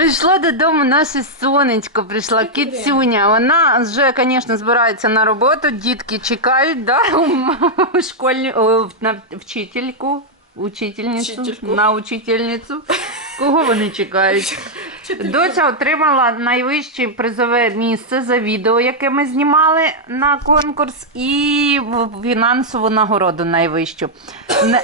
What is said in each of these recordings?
Прийшло додому наше сонечко, прийшла кицюня. Вона вже, звісно, збирається на роботу. Дітки чекають, да? у школьні, о, на вчительку, учительницю, Вчительку. на учительницю. Кого вони чекають? Доця отримала найвище призове місце за відео, яке ми знімали на конкурс, і фінансову нагороду найвищу. Не-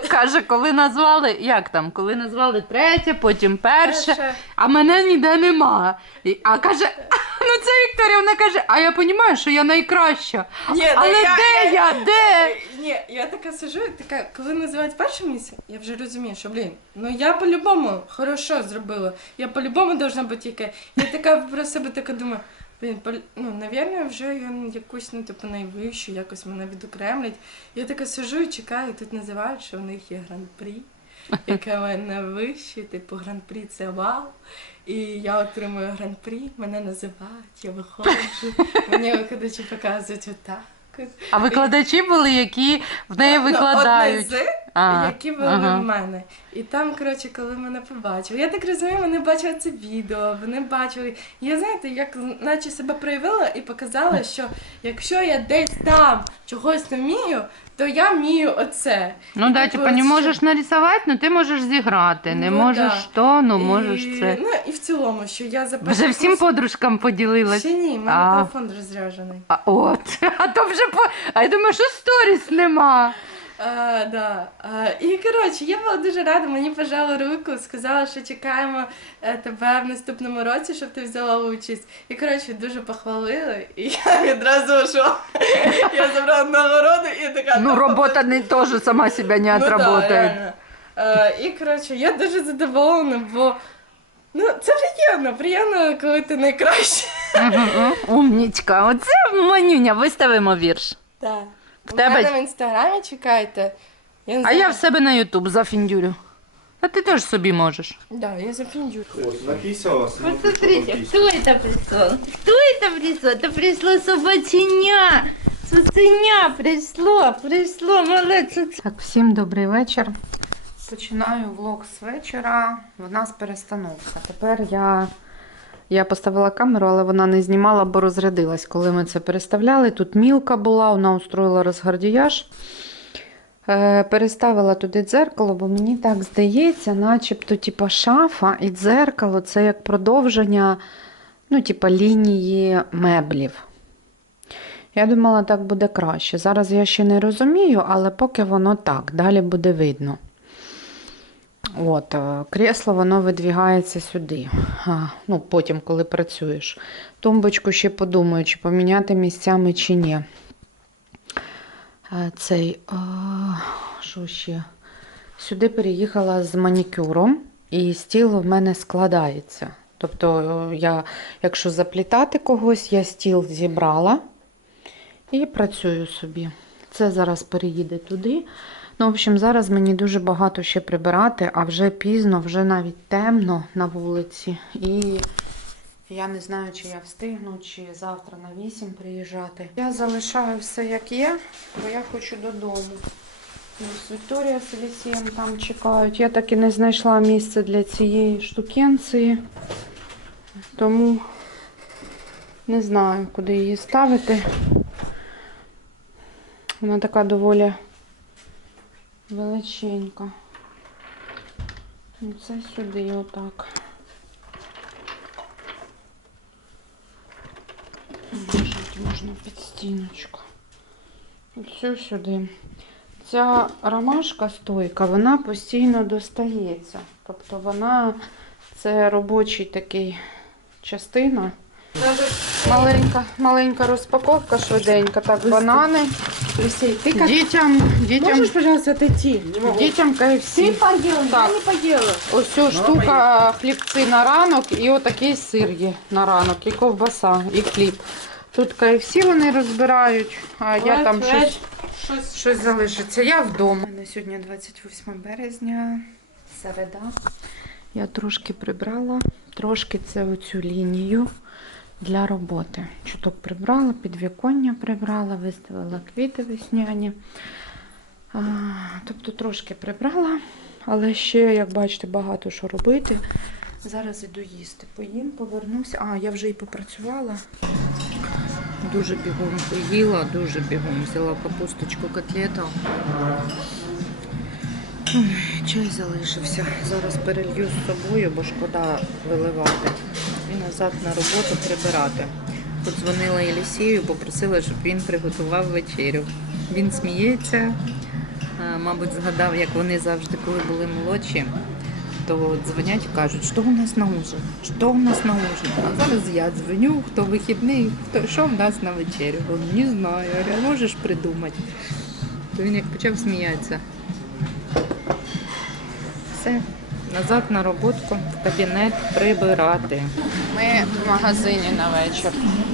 Каже, коли назвали, як там, коли назвали третє, потім перше, Перше. а мене ніде нема. І- А каже, ну це Вікторія, вона каже, а я розумію, що я найкраща. Ні, ну Але я- де я? Де? Ні, я така сижу, така, коли називають перше місце, я вже розумію, що блін, ну я по-любому хорошо зробила. Я по-любому должна бути яке. Я така про себе така думаю. Блін, по, ну, навірно, вже я якусь, ну, типу, найвищу, якось мене відокремлять. Я така сижу і чекаю, тут називають, що в них є гран-прі, яке в мене вище, типу, гран-прі це вау. І я отримую гран-прі, мене називають, я виходжу, мені викладачі показують отак. А викладачі були, які в неї Ну, викладають. одне з, А, які були ага. в мене. І там, коротше, коли мене побачили, я так розумію, вони бачили це відео, вони бачили. Я знаєте, як наче себе проявила і показала, що якщо я десь там чогось не вмію, то я вмію оце. Ну І да, типу, типа не що- можеш нарисувати, ну ти можеш зіграти. Не Ну, можеш да. то, ну І- можеш це. Ну і в цілому, що я за Вже всім подружкам поділилась. Ще ні, в мене А. телефон розряджений. А от, а то вже по. А я думаю, що сторіс нема. А, да. А, і коротше, я була дуже рада, мені пожали руку, сказала, що чекаємо е, тебе в наступному році, щоб ти взяла участь. І коротше, дуже похвалили, і я відразу що я забрала нагороду і така. Ну, робота не теж сама себе не Ну, да. Е, і коротше, я дуже задоволена, бо ну це приємно, приємно, коли ти найкраща. Умнічка. Оце манюня, виставимо вірш. Так. В В тебе- мене в інстаграмі чекайте. Я не А знаю. я в себе на Ютуб зафіндюрю. А ти теж собі можеш. Да, я зафіндю. Вот, написалась. ну, Посмотрите, потом кто это прислал? Кто это прислал? Это пришло собаченя. Цуценя пришло, пришло, молодець. Так, всім добрий вечір. Починаю влог з вечора. В нас перестановка. Тепер я, я поставила камеру, але вона не знімала, бо розрядилась, коли ми це переставляли. Тут мілка була, вона устроїла розгардіяж. Е, переставила туди дзеркало, бо мені так здається, начебто, типа, шафа і дзеркало це як продовження ну, типа, лінії меблів. Я думала, так буде краще. Зараз я ще не розумію, але поки воно так, далі буде видно. От, е, кресло воно видвігається сюди. А, ну, потім, коли працюєш. Тумбочку ще подумаю, чи поміняти місцями, чи ні. Е, Цей, е, що ще? Сюди переїхала з манікюром, і стіл в мене складається. Тобто, я, якщо заплітати когось, я стіл зібрала і працюю собі. Це зараз переїде туди. Ну, в общем, зараз мені дуже багато ще прибирати, а вже пізно, вже навіть темно на вулиці. І я не знаю, чи я встигну, чи завтра на 8 приїжджати. Я залишаю все як є, бо я хочу додому. Ось Вікторія з Олексієм там чекають. Я так і не знайшла місце для цієї штукенції, тому не знаю, куди її ставити. Вона така доволі величенька. Ну, Це сюди отак. Можуть можна під стіночку. Все сюди. Ця ромашка стойка, вона постійно достається. Тобто вона це робочий такий частина. Маленька, маленька розпаковка швиденька. Так, банани. Алексей, ты как... Дітям, дітям, Можешь, пожалуйста, отойти? дітям KFC. поела, Так. я не поела. Ось ця штука хлібці на ранок і отакий сир є на ранок, і ковбаса, і хліб. Тут KFC вони розбирають, а я там щось, Щось. щось залишиться. Я вдома. На сьогодні 28 березня, середа. Я трошки прибрала, трошки це оцю лінію для роботи. Чуток прибрала, підвіконня прибрала, виставила квіти весняні. А, тобто трошки прибрала, але ще, як бачите, багато що робити. Зараз іду їсти. Поїм, повернуся. А, я вже і попрацювала. Дуже бігом поїла, дуже бігом. Взяла капусточку, котлету. Чай залишився. Зараз перелью з собою, бо шкода виливати. Назад на роботу прибирати. Подзвонила Єлісію, попросила, щоб він приготував вечерю. Він сміється, мабуть, згадав, як вони завжди, коли були молодші, то дзвонять і кажуть, що у нас на ужин, що у нас на ужин. А зараз я дзвоню, хто вихідний, хто що в нас на вечерю. Він не знаю, «А можеш придумати. То він як почав сміятися. Все, назад на роботку, в кабінет прибирати. Ми в магазині на вечір.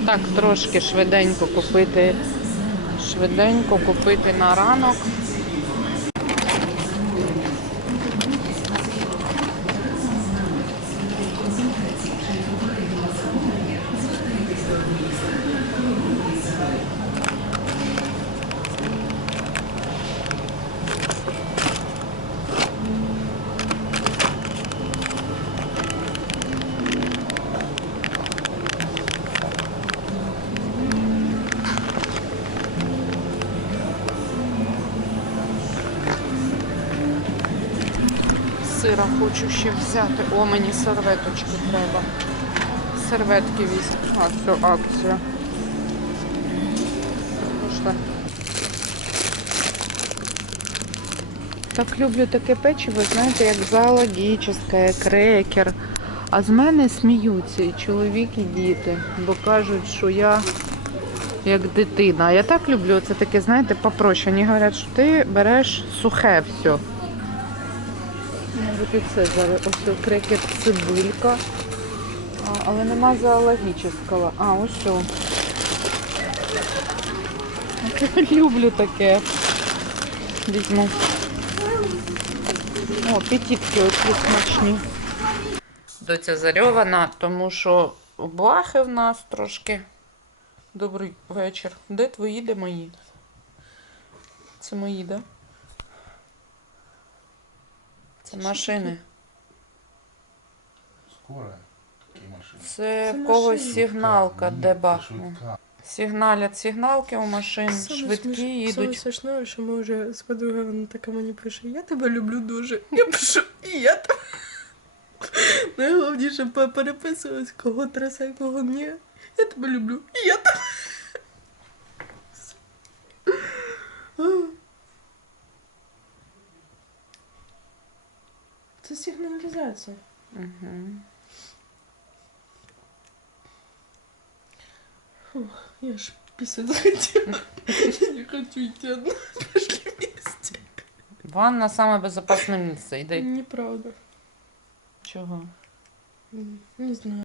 Так, трошки швиденько купити, швиденько купити на ранок. Сира хочу ще взяти. О, мені серветочки треба. Серветки візьму. А, все, акція. Пішла. Так люблю таке печиво, знаєте, як зоологічне, крекер. А з мене сміються і чоловік, і діти, бо кажуть, що я як дитина. А я так люблю це таке, знаєте, попроще. Вони говорять, що ти береш сухе все. І це зараз ось крекер цибулька. А, але нема зоологічного. А, ось що. Люблю таке. Візьму. О, петітки оці смачні. Доця зарьована, тому що блахи в нас трошки. Добрий вечір. Де твої, де мої? Це мої, да? Це машини. Скоро такі машини. Це в когось сигналка, де бахне. Сигналять сигналки у машин, швидкі Саме їдуть. смішне, що ми вже з подругою, вона така мені пише, я тебе люблю дуже. Я пишу, і я тебе. Найголовніше по- переписувалась, кого трясе, кого ні. Я тебе люблю. І я тебе. Це Угу. Фух, Я ж писать захотела. Я не хочу идти одна. Пошли вместе. Ванна самое безопасное место. Иди. Неправда. Чего? Не знаю.